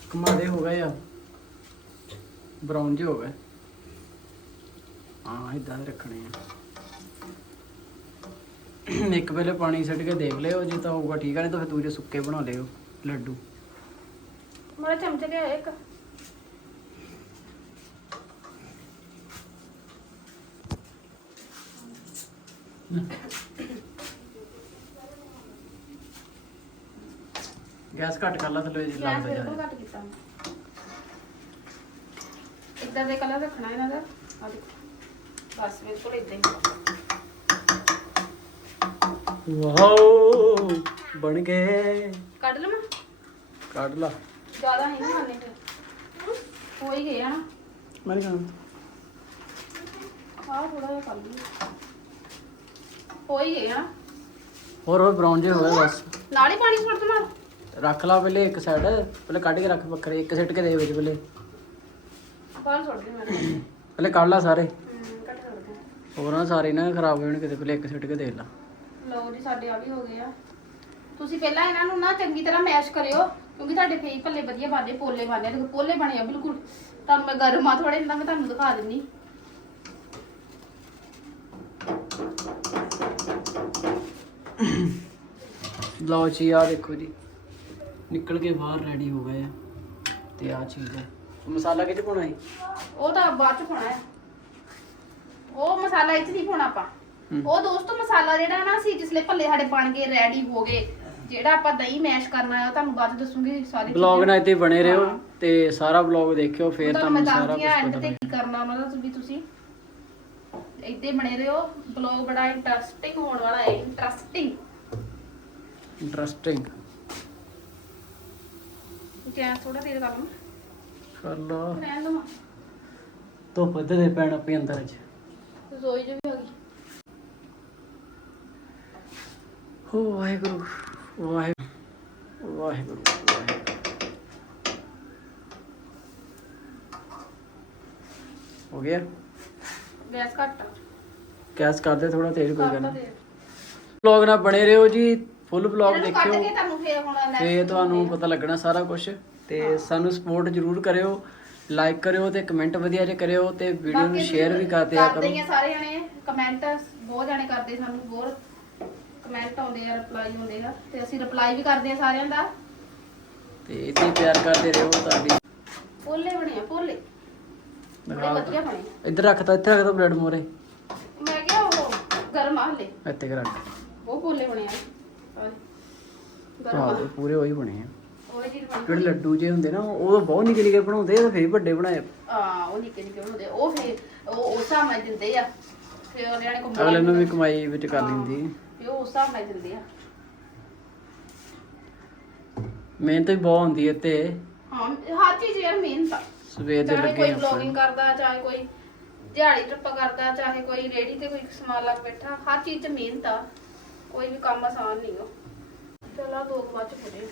ਕਮਾਦੇ ਹੋ ਗਏ ਆ? ਬਰਾਊਨ ਹੋ ਗਏ? ਹਾਂ ਇਦਾਂ ਦੇ ਰੱਖਣੇ ਆ। ਇੱਕ ਵੇਲੇ ਪਾਣੀ ਛੱਡ ਕੇ ਦੇਖ ਲਿਓ ਜੇ ਤਾਂ ਹੋਊਗਾ ਠੀਕ ਆ ਨਹੀਂ ਤਾਂ ਫਿਰ ਦੂਜੇ ਸੁੱਕੇ ਬਣਾ ਲਿਓ ਲੱਡੂ। ਮੇਰਾ ਚਮਚੇ ਲਿਆ ਇੱਕ। ਗੈਸ ਘੱਟ ਕਰ ਲਾ ਥੱਲੇ ਜੇ ਗੈਸ ਲੱਗਦਾ ਬਿਲਕੁਲ ਜਾ ਘੱਟ ਕੀਤਾ ਇਦਾਂ ਦੇ ਕਲਰ ਰੱਖਣਾ ਇਹਨਾਂ ਦਾ। ਆ ਦੇਖੋ। ਬਸ ਬਿਲਕੁਲ ਇਦਾਂ ਹੀ। ਵਾਓ ਬਣ ਗਏ। ਕੱਢ ਲਵਾਂ। ਕੱਢ ਲਾ। ਜ਼ਿਆਦਾ ਨਹੀਂ ਨਾ ਖਾਣੇ ਫਿਰ। ਹੋ ਹੀ ਗਿਆ ਨਾ। ਮੈਂ ਕਹਾਂ ਆਹ ਥੋੜਾ ਜਿਹਾ ਕਰ ਲਈ ਹੋ ਹੀ ਗਿਆ ਨਾ। ਹੋਰ ਹੋਰ ਬਰਾਊਨ ਜਿਹੇ ਹੋਏ ਬਸ। ਨਾਲ ਹੀ ਪਾਣੀ ਸੁੱਟ ਦਵਾਂ ਰੱਖ ਲਾ ਪਹਿਲੇ ਇੱਕ ਸਾਈਡ ਪਹਿਲੇ ਕੱਢ ਕੇ ਰੱਖ ਵੱਖਰੇ ਇੱਕ ਸਿੱਟ ਕੇ ਦੇ ਵਿੱਚ ਪਹਿਲੇ। ਬਾਹਰ ਸੁੱਟ ਦੇ ਮੈਂ। ਪਹਿਲੇ ਕੱਢ ਲਾ ਸਾਰੇ। ਸੁੱਟ ਦੇ ਹੋਰ ਨਾ ਸਾਰੇ ਨਾ ਖਰਾਬ ਹੋ ਜਾਣ ਕਿਤੇ ਪਹਿਲੇ ਇੱਕ ਸਿੱਟ ਕੇ ਦੇਖ ਲਾ। ਲਓ ਜੀ ਸਾਡੇ ਆ ਵੀ ਹੋ ਗਏ ਆ। ਤੁਸੀਂ ਪਹਿਲਾਂ ਇਹਨਾਂ ਨੂੰ ਨਾ ਚੰਗੀ ਤਰ੍ਹਾਂ ਮੈਸ਼ ਕਰਿਓ। ਕਿਉਂਕਿ ਤੁਹਾਡੇ ਫੇਸ ਭੱਲੇ ਵਧੀਆ ਬਣਦੇ ਪੋਲੇ ਬਣਦੇ ਦੇਖੋ ਪੋਲੇ ਬਣੇ ਆ ਬਿਲਕੁਲ। ਤੁਹਾਨੂੰ ਮੈਂ ਗਰਮ ਆ ਥੋੜੇ ਦਿਨਾਂ ਮੈਂ ਤੁਹਾਨੂੰ ਦਿਖਾ ਦਿੰਨੀ ਲਓ ਜੀ ਆ ਦੇਖੋ ਜੀ। ਨਿਕਲ ਕੇ ਬਾਹਰ ਰੈਡੀ ਹੋ ਗਏ ਆ। ਤੇ ਆ ਚੀਜ਼ ਹੈ ਮਸਾਲਾ ਕਿੱਥੇ ਪਾਉਣਾ ਹੈ ਉਹ ਤਾਂ ਬਾਅਦ ਚ ਪਾਉਣਾ ਹੈ। ਉਹ ਮਸਾਲਾ ਇੱਥੇ ਨਹੀਂ ਪਾਉਣਾ ਆਪਾਂ। ਉਹ ਦੋਸਤੋ ਮਸਾਲਾ ਜਿਹੜਾ ਨਾ ਸੀ ਜਿਸਲੇ ਭੱਲੇ ਸਾਡੇ ਬਣ ਗਏ ਰੈਡੀ ਹੋ ਗਏ। ਜਿਹੜਾ ਆਪਾਂ ਦਹੀਂ ਮੈਸ਼ ਕਰਨਾ ਹੈ ਉਹ ਤੁਹਾਨੂੰ ਬਾਅਦ ਚ ਦੱਸੂਗੀ ਸਾਰੀ ਬਲੌਗ ਨਾਲ ਇੱਥੇ ਬਣੇ ਰਹੋ ਹਾਂ। ਤੇ ਸਾਰਾ ਬਲੌਗ ਦੇਖਿਓ ਫੇਰ ਤੁਹਾਨੂੰ ਸਾਰਾ ਕੁਝ ਐਂਡ ਪਤਾ ਤੇ ਕੀ ਕਰਨਾ ਉਹਨਾਂ ਦਾ ਵੀ ਤੁਸੀਂ। ਇੱਥੇ ਬਣੇ ਰਹੋ ਬਲੌਗ ਬੜਾ ਇੰਟਰਸਟਿੰਗ ਹੋਣ ਵਾਲਾ ਹੈ ਇੰਟਰਸਟਿੰਗ ਇੰਟਰਸਟਿੰਗ ਗੈਸ ਥੋੜਾ ਦੇਰ ਕਰ ਲਵਾਂ ਕਰ ਲਓ। ਰਹਿਣ ਲਵਾਂ ਧੁੱਪ ਇੱਧਰ ਦੇ ਪੈਣ ਆਪੇ ਅੰਦਰ ਚ ਰਸੋਈ ਚ ਵੀ ਹੋ ਗਈ। ਹੋ ਵਾਹਿਗੁਰੂ। ਵਾਹਿਗੁਰੂ ਵਾਹਿਗੁਰੂ ਵਾਹਿਗੁਰੂ। ਹੋ ਗਿਆ? ਗੈਸ ਘੱਟ ਗੈਸ ਕਰ ਦੇ ਥੋੜਾ ਤੇਜ਼ ਕੋਈ ਗੱਲ ਨਹੀਂ। ਦੇ। ਬਲੌਗ ਨਾਲ ਬਣੇ ਰਹੋ ਜੀ ਫੁੱਲ ਕੱਟ ਦੇਖਿਓ। ਤੇ ਤੁਹਾਨੂੰ ਪਤਾ ਲੱਗਣਾ ਸਾਰਾ ਕੁਝ ਤੇ ਸਾਨੂੰ ਸਪੋਰਟ ਜਰੂਰ ਕਰਿਓ ਲਾਈਕ ਕਰਿਓ ਤੇ ਕਮੈਂਟ ਵਧੀਆ ਜਿਹਾ ਕਰਿਓ ਤੇ। ਵੀਡੀਓ ਨੂੰ ਸ਼ੇਅਰ ਵੀ ਕਰ ਕਰਦੇ ਕਰੋ। ਆ ਸਾਰੇ ਜਣੇ। ਕਮੈਂਟ ਬਹੁਤ ਜਣੇ ਕਰਦੇ ਸਾਨੂੰ ਬਹੁਤ ਕਮੈਂਟ ਆਉਂਦੇ ਆ ਰਿਪਲਾਈ ਆਉਂਦੇ ਆ ਤੇ ਅਸੀਂ ਰਿਪਲਾਈ ਵੀ ਕਰਦੇ ਆ ਸਾਰਿਆਂ ਦਾ। ਤੇ ਇਤੇ ਪਿਆਰ ਕਰਦੇ ਰਹੋ ਤੁਹਾਡੀ। ਪੋਲੇ ਬਣੇ ਆ ਪੋਲੇ। ਬੜੇ ਵਧੀਆ ਬਣੇ। ਇੱਧਰ ਰੱਖਤਾ ਇੱਥੇ ਰੱਖਦਾ ਬ੍ਰੈਡ ਮੋਰੇ। ਮੈਂ ਕਿਹਾ ਉਹ ਗਰਮ ਆ ਹਲੇ। ਇੱਥੇ ਕੁ ਰੱਖ। ਉਹ ਪੋਲੇ ਬਣੇ ਆ। ਗਰਮ ਪੂਰੇ ਉਹੀ ਬਣੇ ਆ। ਉਹ ਚੀਜ਼ ਬਣੀ ਜਿਹੜੇ ਲੱਡੂ ਜੇ ਹੁੰਦੇ ਨਾ ਉਹ ਬਹੁਤ ਨਿੱਕੇ ਨਿੱਕੇ ਬਣਾਉਂਦੇ ਆ ਤੇ ਫੇਰ ਵੱਡੇ ਬਣਾਏ ਆ। ਉਹ ਨਿੱਕੇ ਨਿੱਕੇ ਹੁੰਦੇ ਉਹ ਫੇ ਉਹ ਉਸ ਨਾਲ ਦਿੰਦੇ ਆ। ਫਿਰ ਉਹਨਾਂ ਨੇ ਕੋਈ ਅਗਲੇ ਨੂੰ ਵੀ ਕਮਾਈ ਵਿੱਚ ਕਰ ਲੈਂਦੀ ਉਸ ਹਿਸਾਬ ਨਾਲ ਦਿੰਦੇ ਆ। ਮਿਹਨਤ ਵੀ ਬਹੁਤ ਹੁੰਦੀ ਹੈ ਤੇ ਹਾਂ ਹਰ ਚੀਜ਼ ਯਾਰ ਮਿਹਨਤ ਆ। ਸਵੇਰ ਦੇ ਚਾਹੇ ਲੱਗੇ ਕੋਈ ਆਪਾਂ। ਵਲੌਗਿੰਗ ਕਰਦਾ ਚਾਹੇ ਕੋਈ ਦਿਹਾੜੀ ਟੱਪਾ ਕਰਦਾ ਚਾਹੇ ਕੋਈ ਰੇੜੀ ਤੇ ਕੋਈ ਸਮਾਨ ਲੱਗ ਬੈਠਾ ਹਰ ਚੀਜ਼ 'ਚ ਮਿਹਨਤ ਆ। ਕੋਈ ਵੀ ਕੰਮ ਆਸਾਨ ਨਹੀਂ ਹੋ ਚਲੋ ਦੋ ਕੁ ਬਾਅਦ ਚ ਪੁੱਜੇ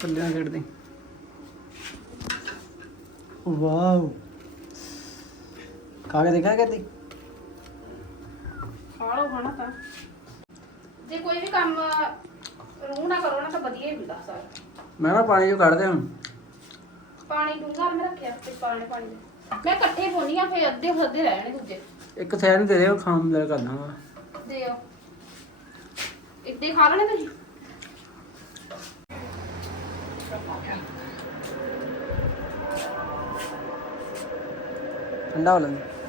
ਪੱਲਿਆਂ ਖੇਡਦੇ। ਵਾਓ। ਖਾ ਕੇ ਦੇਖਿਆ ਕਰਦੀ ਖਾ ਲਓ ਖਾਣਾ ਤਾਂ। ਜੇ ਕੋਈ ਵੀ ਕੰਮ ਰੂਹ ਨਾ ਕਰੋ ਨਾ ਤਾਂ ਵਧੀਆ ਹੀ ਹੁੰਦਾ ਸਾਰਾ। ਮੈਂ ਨਾ ਪਾਣੀ ਚੋਂ ਕੱਢਦੇ ਹੁਣ ਪਾਣੀ ਡੂੰਘਾ ਮੈਂ ਰੱਖਿਆ ਤੇ ਪਾਣੀ ਪਾਣੀ ਦੇ। ਮੈਂ ਇਕੱਠੇ ਪਾਉਣੀ ਆ ਫੇਰ ਅੱਧੇ ਅੱਧੇ ਰਹਿਣੇ ਦੂਜੇ। ਇੱਕ ਥੈਲ ਨੂੰ ਦੇ ਦਿਓ ਖਾਣ ਦਾ ਕਰਦਾ ਵਾ ਦਿਓ। ਇੱਦੇ ਖਾ ਲੈਣੇ ਤੁਸੀਂ? ਠੰਡਾ ਹੋ ਲੈਂਦਾ।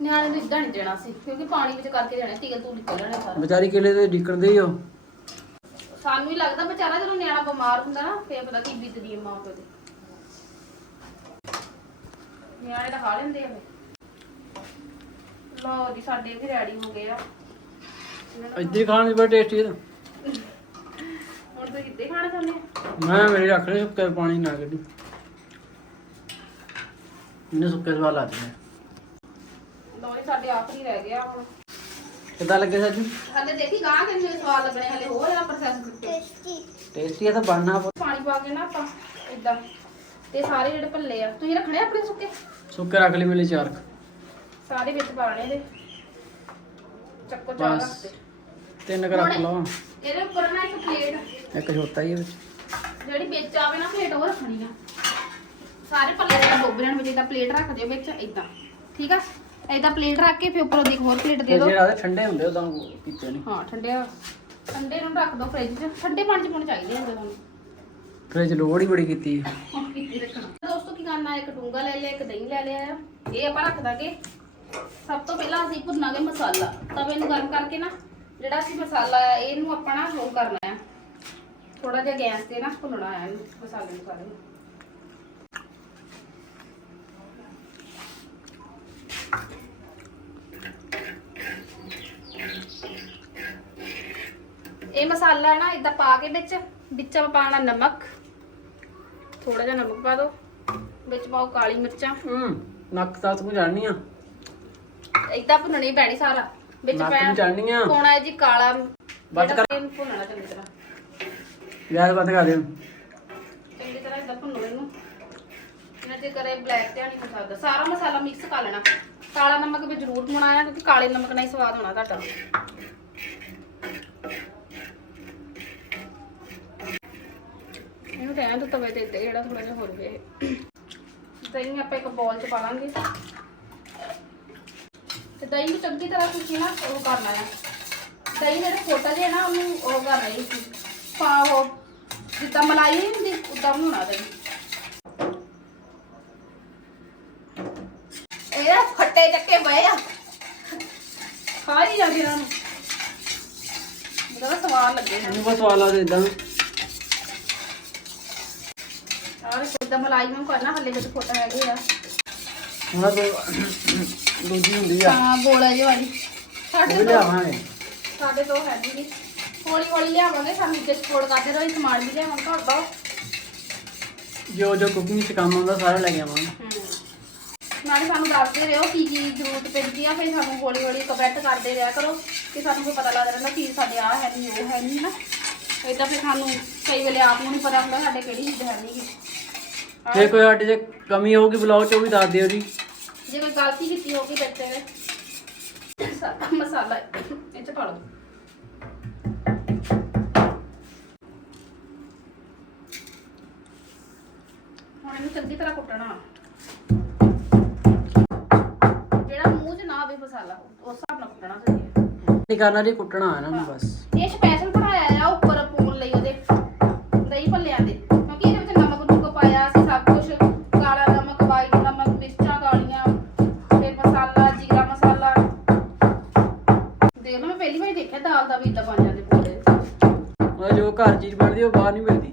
ਨਿਆਣੇ ਨੂੰ ਇਦਾਂ ਨਹੀਂ ਦੇਣਾ ਸੀ ਕਿਉਂਕਿ ਪਾਣੀ ਵਿੱਚ ਕਰਕੇ ਦੇਣਾ ਤੀਲ ਤੂਲ ਨਿਕਲ ਜਾਣਾ ਸਾਰਾ। ਵਿਚਾਰੀ ਕਿਲੇ ਤੇ ਡਿੱਕਣਦੇ ਹੀ ਹੋ। ਸਾਨੂੰ ਹੀ ਲੱਗਦਾ ਵਿਚਾਰਾ ਜਦੋਂ ਨਿਆਣਾ ਬਿਮਾਰ ਹੁੰਦਾ ਨਾ ਫੇਰ ਪਤਾ ਕੀ ਬੀਤਦੀ ਹੈ ਮਾਂ ਪਿਓ ਦੀ। ਨਿਆਣੇ ਤਾਂ ਖਾ ਲੈਂਦੇ ਆ ਫੇ ਲਓ ਜੀ ਸਾਡੇ ਵੀ ਰੈਡੀ ਹੋ ਗਏ ਆ। ਇਹਨਾਂ ਨੂੰ- ਇੱਦਾਂ ਹੀ ਖਾਣ ਦੀ ਬੜੀ ਟੇਸਟੀ ਹੈ ਹੁਣ ਤੁਸੀਂ ਕਿੱਦੇ ਖਾਣਾ ਚਾਹੁੰਦੇ ਆ? ਮੈਂ ਮੇਰੇ ਰੱਖ ਲੈ ਸੁੱਕੇ ਪਾਣੀ ਨਾ ਕੱਢੀ ਇਹਨੇ ਸੁੱਕੇ ਸਵਾਲ ਆ ਨੇ ਸਾਡੇ ਆਖਰੀ ਰਹਿ ਗਿਆ ਹੁਣ। ਕਿੱਦਾਂ ਲੱਗੇ ਸਾਜੂ? ਹਲੇ ਦੇਖੀ ਗਾਂ ਕਿੰਨੇ ਸਵਾਦ ਲੱਗਣੇ ਹਲੇ ਹੋਰ ਇਹਦਾ ਪ੍ਰੋਸੈਸ ਕਿੱਥੇ ਟੇਸਟੀ ਟੇਸਟੀ ਹੈ ਤਾਂ ਬਣਨਾ ਬਹੁਤ। ਪਾਣੀ ਪਾ ਕੇ ਨਾ ਆਪਾਂ ਇਦਾਂ ਤੇ ਸਾਰੇ ਜਿਹੜੇ ਭੱਲੇ ਆ ਤੁਸੀਂ ਰੱਖਣੇ ਆ ਆਪਣੇ ਸੁੱਕੇ? ਸੁੱਕੇ ਰੱਖ ਲਈ ਮੇਲੇ ਚਾਰ ਕੁ। ਸਾਰੇ ਵਿੱਚ ਪਾਣੇ ਇਹਦੇ। ਚੱਕੋ ਚਾਰ ਬਸ। ਰੱਖਦੇ ਤਿੰਨ ਕੁ ਰੱਖ ਲਓ ਇਹਦੇ ਉੱਪਰ ਨਾ ਇੱਕ ਪਲੇਟ ਇੱਕ ਛੋਟਾ ਹੀ ਹੈ ਵਿੱਚ। ਜਿਹੜੀ ਵਿੱਚ ਆਵੇ ਨਾ ਪਲੇਟ ਉਹ ਰੱਖਣੀ ਆ। ਸਾਰੇ ਪੱਲੇ ਦੇ ਡੋਬ ਲੈਣ ਵਿੱਚ ਇਦਾਂ ਪਲੇਟ ਰੱਖ ਦਿਓ ਵਿੱਚ ਇਦਾਂ ਠੀਕ ਆ? ਇਦਾਂ ਪਲੇਟ ਰੱਖ ਕੇ ਫਿਰ ਉੱਪਰੋਂ ਦੀ ਇੱਕ ਹੋਰ ਪਲੇਟ ਦੇ ਤੇ ਦਿਓ। ਜਿਹੜਾ ਉਹਦੇ ਠੰਡੇ ਹੁੰਦੇ ਉਦਾਂ ਕੀਤੇ ਨਹੀਂ ਹਾਂ ਠੰਡੇ ਠੰਡੇ ਨੂੰ ਰੱਖ ਦਿਓ ਫ੍ਰਿਜ 'ਚ। ਠੰਡੇ ਪਾਣੀ 'ਚ ਪਾਉਣੇ ਚਾਹੀਦੇ ਹੁੰਦੇ ਤੁਹਾਨੂੰ ਫ੍ਰਿਜ ਲੋੜ ਹੀ ਬੜੀ ਕੀਤੀ ਹੈ। ਹੁਣ ਕਿੱਥੇ ਰੱਖਣਾ। ਦੋਸਤੋ ਕੀ ਕਰਨਾ ਇੱਕ ਡੂੰਗਾ ਲੈ ਲਿਆ ਇੱਕ ਦਹੀਂ ਲੈ ਲਿਆ ਆ। ਇਹ ਆਪਾਂ ਰੱਖ ਦਾਂਗੇ। ਸਭ ਤੋਂ ਪਹਿਲਾਂ ਅਸੀਂ ਭੁੰਨਾਂਗੇ ਮਸਾਲਾ। ਤਵੇ ਨੂੰ ਗਰਮ ਕਰਕੇ ਨਾ ਜਿਹੜਾ ਅਸੀਂ ਮਸਾਲਾ ਆ ਇਹਨੂੰ ਆਪਾਂ ਨਾ ਉਹ ਕਰਨਾ ਆ। ਥੋੜਾ ਜਿਹਾ ਗੈਸ ਤੇ ਨਾ ਭੁੰਨਣਾ ਆ ਇਹਨੂੰ ਮਸਾਲੇ ਨੂੰ ਸਾਰੇ। ਨੂੰ ਇਹ ਮਸਾਲਾ ਨਾ ਇਦਾਂ ਪਾ ਕੇ ਵਿੱਚ ਵਿੱਚ ਪਾਣਾ ਨਮਕ। ਥੋੜਾ ਜਿਹਾ ਨਮਕ ਪਾ ਦਿਓ ਵਿੱਚ ਪਾਓ ਕਾਲੀ ਮਿਰਚਾਂ। ਹੂੰ ਨੱਕ ਤਾਂ ਤੂੰ ਜਾਣਨੀ ਆ। ਇਦਾਂ ਭੁੰਨਣੀ ਪੈਣੀ ਸਾਰਾ। ਵਿੱਚ ਨੱਕ ਨੂੰ ਜਾਣਨੀ ਆ। ਪਾਉਣਾ ਹੈ ਜੀ ਕਾਲਾ ਬੰਦ ਕਰ। ਭੁੰਨਣਾ ਚੰਗੀ ਤਰ੍ਹਾਂ। ਗੈਸ ਬੰਦ ਕਰ ਦਿਓ ਚੰਗੀ ਤਰ੍ਹਾਂ ਇਦਾਂ ਭੁੰਨੋ ਇਹਨੂੰ। ਇਹਨਾਂ ਜੇ ਕਰੇ ਬਲੈਕ ਤੇ ਨਹੀਂ ਹੋ ਸਕਦਾ ਸਾਰਾ ਮਸਾਲਾ ਮਿਕਸ ਕਰ ਲੈਣਾ। ਕਾਲਾ ਨਮਕ ਵੀ ਜ਼ਰੂਰ ਪਾਉਣਾ ਆ ਕਿਉਂਕਿ ਕਾਲੇ ਨਮਕ ਨਾਲ ਹੀ ਸਵਾਦ ਹੋਣਾ ਤੁਹਾਡਾ। ਇਹਨੂੰ ਰਹਿਣ ਤੋਂ ਤਵੇ ਤੇ ਇੱਦਾਂ ਜਿਹੜਾ ਥੋੜਾ ਜਿਹਾ ਹੋਰ ਵੇ। ਦਹੀਂ ਆਪਾਂ ਇੱਕ ਬੋਲ 'ਚ ਪਾ ਲਾਂਗੇ। ਤੇ ਦਹੀਂ ਨੂੰ ਚੰਗੀ ਤਰ੍ਹਾਂ ਤੁਸੀਂ ਨਾ ਉਹ ਕਰਨਾ ਆ ਦਹੀਂ ਜਿਹੜਾ ਛੋਟਾ ਜਿਹਾ ਨਾ, ਉਹਨੂੰ ਉਹ ਕਰਨਾ ਹੈ ਪਾਓ। ਜਿੱਦਾਂ ਮਲਾਈ ਹੁੰਦੀ, ਉਦਾਂ ਬਣਾਉਣਾ ਦਹੀਂ। ਇਹ ਫੱਟੇ ਚੱਕੇ ਪਏ ਆ। ਖਾ ਹੀ ਜਾਂਦੇ ਇਹਨਾਂ ਨੂੰ। ਬੜਾ ਸਵਾਦ ਲੱਗੇ ਇਹਨਾਂ ਬਸ ਸਵਾਲ ਦੇ ਇਦਾਂ ਆਹ ਇਦਾਂ ਮਲਾਈ ਨੂੰ ਕਰਨਾ ਹੱਲੇ ਵਿੱਚ ਫੋਟਾ ਹੈਗੇ ਆ। ਹੁਣ ਤਾਂ ਦੂਜੀ ਹੁੰਦੀ ਆ। ਹਾਂ ਗੋਲਾ ਜਿਹੀ ਵਾਲੀ। ਉਹ ਸਾਡੇ ਵੀ ਤੋਂ ਲਿਆਵਾਂਗੇ। ਸਾਡੇ ਤੋਂ ਹੈ ਜੀ ਹੌਲੀ ਹੌਲੀ ਲਿਆਵਾਂਗੇ ਸਾਨੂੰ ਅੱਗੇ ਸਪੋਰਟ ਕਰਦੇ ਰਹੋ ਇਹ ਸਮਾਨ ਵੀ ਲਿਆਵਾਂਗੇ ਘਰ ਦਾ। ਜੋ ਜੋ ਕੁਕਿੰਗ ਚ ਕੰਮ ਆਉਂਦਾ ਸਾਰਾ ਲੈ ਕੇ ਆਵਾਂਗੇ। ਨਾਲੇ ਸਾਨੂੰ ਦੱਸਦੇ ਰਹੋ ਕੀ ਕੀ ਜ਼ਰੂਰਤ ਪੈਂਦੀ ਆ ਫਿਰ ਸਾਨੂੰ ਹੌਲੀ ਹੌਲੀ ਕਮੈਂਟ ਕਰਦੇ ਰਿਹਾ ਕਰੋ ਕਿ ਸਾਨੂੰ ਕੋਈ ਪਤਾ ਲੱਗਦਾ ਰਹਿੰਦਾ ਚੀਜ਼ ਸਾਡੇ ਆ ਹੈ ਨਹੀਂ ਉਹ ਹੈ ਨਹੀਂ ਨਾ ਇਦਾਂ ਫਿਰ ਸਾਨੂੰ ਕਈ ਵੇਲੇ ਆਪ ਨੂੰ ਨਹੀਂ ਪਤਾ ਹੁੰਦਾ ਸਾਡੇ ਕਿਹੜੀ ਚੀਜ਼ ਹੈ ਨਹੀਂ ਜੇ ਕੋਈ ਸਾਡੇ ਚ ਕਮੀ ਹੋਊਗੀ ਬਲੌਗ ਚ ਉਹ ਵੀ ਦੱਸ ਦਿਓ ਜੀ। ਜੇ ਕੋਈ ਗਲਤੀ ਕੀਤੀ ਹੋਗੀ ਬੱਚੇ ਨੇ ਸਾਰਾ ਮਸਾਲਾ ਇਹ ਚ ਪਾ ਲਓ। ਹੁਣ ਇਹਨੂੰ ਚੰਗੀ ਤਰ੍ਹਾਂ ਕੁੱਟਣਾ। ਜਿਹੜਾ ਮੂੰਹ 'ਚ ਨਾ ਆਵੇ ਮਸਾਲਾ ਉਸ ਹਿਸਾਬ ਨਾਲ ਕੁੱਟਣਾ ਚਾਹੀਦਾ ਨਹੀਂ ਕਰਨਾ ਜੀ ਕੁੱਟਣਾ ਇਹਨਾਂ ਨੂੰ ਬਸ। ਇਹ ਸਪੈਸ਼ਲ ਪਾਇਆ ਸੀ ਸਭ ਕੁਝ ਕਾਲਾ ਨਮਕ ਵਾਈਟ ਨਮਕ ਮਿਰਚਾਂ ਕਾਲੀਆਂ ਤੇ ਮਸਾਲਾ ਜੀਰਾ ਮਸਾਲਾ। ਦੇਖ ਲਓ ਮੈਂ ਪਹਿਲੀ ਵਾਰ ਦੇਖਿਆ ਦਾਲ ਦਾ ਵੀ ਇਦਾਂ ਬਣ ਜਾਂਦੇ ਪੂਰੇ ਉਹ ਜੋ ਘਰ ਚੀਜ਼ ਬਣਦੀ ਉਹ ਬਾਹਰ ਨਹੀਂ ਮਿਲਦੀ।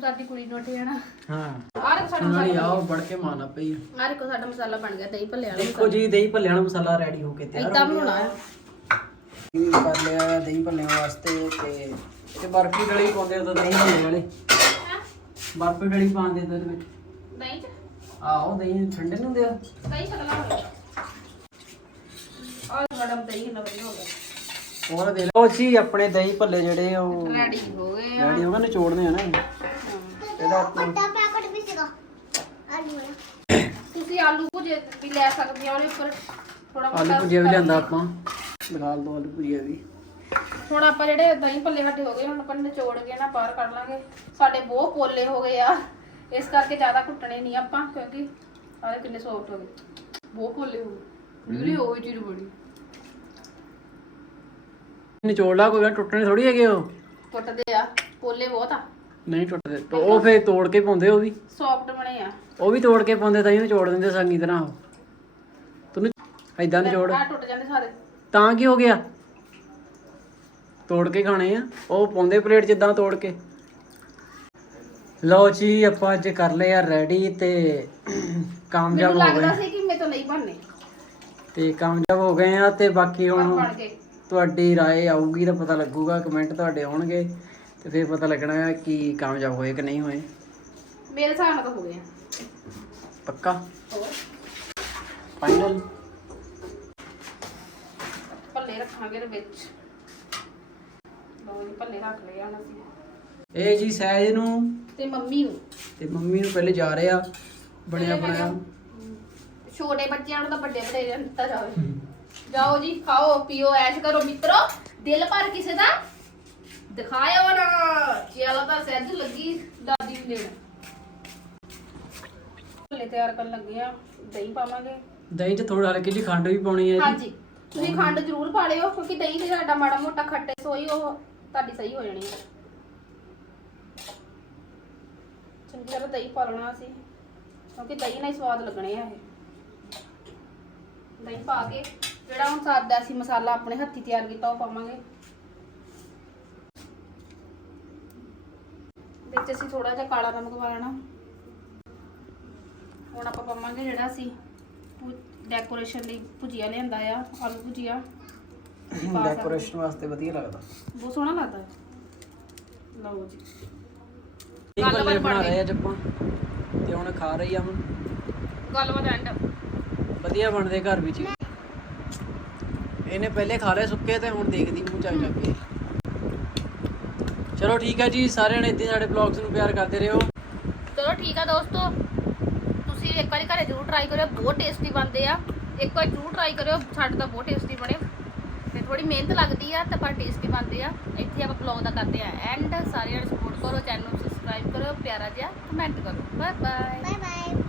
ਦਾਦੀ ਕੁੜੀ ਨੂੰ ਉੱਠ ਜਾਣਾ। ਹਾਂ। ਸਾਡਾ ਨਾਲੇ ਮਸਾਲਾ ਆਓ ਵੜ ਕੇ ਮਾਰਨਾ ਪਈ ਆਹ ਦੇਖੋ ਸਾਡਾ ਮਸਾਲਾ ਬਣ ਗਿਆ ਦਹੀਂ ਭੱਲਿਆਂ ਦਾ ਦੇਖੋ ਜੀ ਦਹੀਂ ਭੱਲਿਆਂ ਦਾ ਮਸਾਲਾ ਰੈਡੀ ਹੋ ਕੇ ਤਿਆਰ ਇਦਾਂ ਹੋ ਗਿਆ। ਬਣਾਉਣਾ ਹੈ। ਇਹ ਕਰ ਲਿਆ ਦਹੀਂ ਭੱਲਿਆਂ ਵਾਸਤੇ ਤੇ ਤੇ ਬਰਫੀ ਡਲੀ ਪਾਉਂਦੇ ਉਦੋਂ ਦਹੀਂ ਭੱਲੇ ਵਾਲੇ। ਹੈਂ? ਬਰਫੀ ਡਲੀ ਪਾਉਂਦੇ ਉਹਦੇ ਵਿੱਚ। ਦਹੀਂ ਚ? ਆਹੋ ਦਹੀਂ ਠੰਡੇ ਨੂੰ ਦਿਓ ਦਹੀਂ ਸ਼ਕਲਾ ਹੋ ਗਿਆ ਆਹ ਮੈਡਮ ਦਹੀਂ ਨਾ ਵਧੀਆ ਹੋ ਗਿਆ। ਹੋਰ ਦੇ ਲਓ ਜੀ ਆਪਣੇ ਦਹੀਂ ਭੱਲੇ ਜਿਹੜੇ ਉਹ ਰੈਡੀ ਹੋ ਗਏ ਆ। ਰੈਡੀ ਹੋ ਗਏ ਨਿਚੋੜਨੇ ਆ ਨਾ। ਇਹ। ਇਹਦਾ ਆਪਾਂ ਵੱਡਾ ਪੈਕਟ ਵੀ ਸੀਗਾ ਆਲੂ ਵਾਲਾ ਤੁਸੀਂ ਆਲੂ ਭੁਜੇ ਵੀ ਲੈ ਸਕਦੇ ਹੋ ਉਹਦੇ ਉੱਪਰ। ਥੋੜਾ ਆਲੂ ਭੁਜੀਆ ਵੀ ਲਿਆਂਦਾ ਆਪਾਂ। ਦਿਖਾ ਦੋ ਆਲੂ ਭੁਜੀਆ ਵੀ। ਹੁਣ ਆਪਾਂ ਜਿਹੜੇ ਦਹੀਂ ਭੱਲੇ ਸਾਡੇ ਹੋ ਗਏ ਹੁਣ ਆਪਾਂ ਨਿਚੋੜ ਕੇ ਨਾ ਬਾਹਰ ਕੱਢ ਲਾਂਗੇ। ਸਾਡੇ ਬਹੁਤ ਪੋਲੇ ਹੋ ਗਏ ਆ। ਇਸ ਕਰਕੇ ਜ਼ਿਆਦਾ ਕੁੱਟਣੇ ਨਹੀਂ ਆਪਾਂ ਕਿਉਂਕਿ ਸਾਰੇ ਕਿੰਨੇ ਸੌਫਟ ਹੋ ਗਏ। ਬਹੁਤ ਪੋਲੇ ਹੋ ਗਏ। ਨੀਲੀ ਹੋ ਗਈ ਚੀਜ਼ ਬੜੀ ਨਿਚੋੜ ਲਾ ਕੋਈ ਟੁੱਟਣੇ ਥੋੜੀ ਹੈਗੇ ਉਹ। ਕੁੱਟਦੇ ਆ ਪੋਲੇ ਬਹੁਤ ਆ। ਨਹੀਂ ਟੁੱਟਦੇ ਤਾਂ ਉਹ ਫੇਰ ਤੋੜ ਕੇ ਪਾਉਂਦੇ ਉਹ ਵੀ ਸੌਫਟ ਬਣੇ ਆ ਉਹ ਵੀ ਤੋੜ ਕੇ ਪਾਉਂਦੇ ਤਾਂ ਇਹਨੂੰ ਜੋੜ ਦਿੰਦੇ ਸੰਗੀ ਤਰ੍ਹਾਂ ਉਹ ਤੈਨੂੰ ਐਦਾਂ ਨਹੀਂ ਜੋੜ ਆ ਟੁੱਟ ਜਾਂਦੇ ਸਾਰੇ ਤਾਂ ਕੀ ਹੋ ਗਿਆ ਤੋੜ ਕੇ ਖਾਣੇ ਆ ਉਹ ਪਾਉਂਦੇ ਪਲੇਟ ਜਿੱਦਾਂ ਤੋੜ ਕੇ ਲਓ ਜੀ ਆਪਾਂ ਅੱਜ ਕਰ ਲਏ ਆ ਰੈਡੀ ਤੇ ਕਾਮਯਾਬ ਮੈਨੂੰ ਹੋ ਲੱਗਦਾ ਗਏ ਸੀ ਕਿ ਮੇਰੇ ਤੋਂ ਨਹੀਂ ਬਣਨੇ ਤੇ ਕਾਮਯਾਬ ਹੋ ਗਏ ਆ ਤੇ ਬਾਕੀ ਪਰ ਹੁਣ ਬਣ ਗਏ ਤੁਹਾਡੀ رائے ਆਊਗੀ ਤਾਂ ਪਤਾ ਲੱਗੂਗਾ ਕਮੈਂਟ ਤੁਹਾਡੇ ਆਉਣਗੇ ਤੇ ਫਿਰ ਪਤਾ ਲੱਗਣਾ ਹੈ ਕਿ ਕਾਮਯਾਬ ਹੋਏ ਕਿ ਨਹੀਂ ਹੋਏ। ਮੇਰੇ ਹਿਸਾਬ ਨਾਲ ਤਾਂ ਹੋ ਗਏ ਆ। ਪੱਕਾ? ਹੋਰ? ਫਾਈਨਲ ਭੱਲੇ ਰੱਖਾਂਗੇ ਇਹਦੇ ਵਿੱਚ। ਲਓ ਜੀ ਭੱਲੇ ਰੱਖ ਲਏ ਆ ਹੁਣ ਅਸੀਂ। ਇਹ ਜੀ ਸਹਿਜ ਨੂੰ ਤੇ ਮੰਮੀ ਨੂੰ। ਤੇ ਮੰਮੀ ਨੂੰ ਪਹਿਲੇ ਜਾ ਰਹੇ ਆ ਬਣਿਆ। ਬਣਾਇਆ ਛੋਟੇ ਬੱਚਿਆਂ ਨੂੰ ਤਾਂ ਵੱਡੇ ਵੱਡੇ ਦਿੱਤਾ ਜਾਵੇ। ਜਾਓ ਜੀ ਖਾਓ ਪੀਓ ਐਸ਼ ਕਰੋ ਮਿੱਤਰੋ। ਦਿਲ ਭਰ ਕਿਸੇ ਦਾ। ਦਿਖਾਇਓ ਨਾ। ਚਲੋ ਤਾਂ ਸਹਿਜ ਲੱਗੀ ਦਾਦੀ ਨੂੰ ਦੇਣ। ਤਿਆਰ ਕਰਨ ਲੱਗੇ ਆ ਦਹੀਂ ਪਾਵਾਂਗੇ। ਦਹੀਂ 'ਚ ਥੋੜਾ ਹਲਕੀ ਜਿਹੀ ਖੰਡ ਵੀ ਪਾਉਣੀ ਹੈ ਜੀ? ਹਾਂਜੀ ਤੁਸੀਂ ਖੰਡ ਜ਼ਰੂਰ ਪਾ ਲਿਓ ਕਿਉਂਕਿ ਦਹੀਂ ਤੇ ਸਾਡਾ ਮਾੜਾ ਮੋਟਾ ਖੱਟੇ ਸੋਈ ਉਹ ਤੁਹਾਡੀ ਸਹੀ ਹੋ ਜਾਣੀ ਹੈ ਚੰਗੀ ਤਰ੍ਹਾਂ ਦਹੀਂ ਪਾ ਲੈਣਾ ਅਸੀਂ ਕਿਉਂਕਿ ਦਹੀਂ ਨਾਲ ਹੀ ਸਵਾਦ ਲੱਗਣੇ ਆ ਇਹ। ਦਹੀਂ ਪਾ ਕੇ ਜਿਹੜਾ ਹੁਣ ਸਾਦਾ ਅਸੀਂ ਮਸਾਲਾ ਆਪਣੇ ਹੱਥੀ ਤਿਆਰ ਕੀਤਾ ਉਹ ਪਾਵਾਂਗੇ। ਵਿੱਚ ਅਸੀਂ ਥੋੜਾ ਜਿਹਾ ਕਾਲਾ ਨਮਕ ਪਾ ਲੈਣਾ। ਹੁਣ ਆਪਾਂ ਪਾਵਾਂਗੇ ਜਿਹੜਾ ਅਸੀਂ ਡੈਕੋਰੇਸ਼ਨ ਲਈ ਭੁਜੀਆ ਲਿਆਂਦਾ ਆ ਆਲੂ ਭੁਜੀਆ। ਡੈਕੋਰੇਸ਼ਨ ਵਾਸਤੇ ਵਧੀਆ ਲੱਗਦਾ। ਬਹੁਤ ਸੋਹਣਾ ਲੱਗਦਾ ਹੈ। ਲਓ ਜੀ। ਗੱਲਬਾਤ ਬਣਾ ਰਹੇ ਅੱਜ ਆਪਾਂ। ਤੇ ਹੁਣ ਖਾ ਰਹੀ ਆ ਹੁਣ। ਗੱਲਬਾਤ ਐਂਡ ਵਧੀਆ ਬਣਦੇ ਘਰ ਵਿੱਚ। ਇਹਨੇ ਪਹਿਲੇ ਖਾ ਲਏ ਸੁੱਕੇ ਤੇ ਹੁਣ ਦੇਖਦੀ ਮੂੰਹ ਚੱਕ ਚੱਕ ਕੇ। ਚਲੋ ਠੀਕ ਹੈ ਜੀ ਸਾਰਿਆਂ ਨੇ ਇੱਦਾਂ ਸਾਡੇ ਬਲੌਗਸ ਨੂੰ ਪਿਆਰ ਕਰਦੇ ਰਹੋ। ਚਲੋ ਠੀਕ ਆ ਦੋਸਤੋ ਤੁਸੀਂ ਇੱਕ ਵਾਰੀ ਘਰੇ ਜ਼ਰੂਰ ਟਰਾਈ ਕਰਿਓ ਬਹੁਤ ਟੇਸਟੀ ਬਣਦੇ ਆ। ਇੱਕ ਵਾਰੀ ਜ਼ਰੂਰ ਟਰਾਈ ਕਰਿਓ ਸਾਡੇ ਤਾਂ ਬਹੁਤ ਟੇਸਟੀ ਬਣੇ। ਤੇ ਥੋੜੀ ਮਿਹਨਤ ਲੱਗਦੀ ਆ ਤੇ ਪਰ ਟੇਸਟੀ ਬਣਦੇ ਆ। ਇੱਥੇ ਆਪਾਂ ਬਲੌਗ ਦਾ ਕਰਦੇ ਆ ਐਂਡ ਸਾਰਿਆਂ ਨੂੰ ਸਪੋਰਟ ਕਰੋ ਚੈਨਲ ਨੂੰ ਸਬਸਕ੍ਰਾਈਬ ਕਰੋ ਪਿਆਰਾ ਜਿਹਾ ਕਮੈਂਟ ਕਰੋ। Bye bye bye bye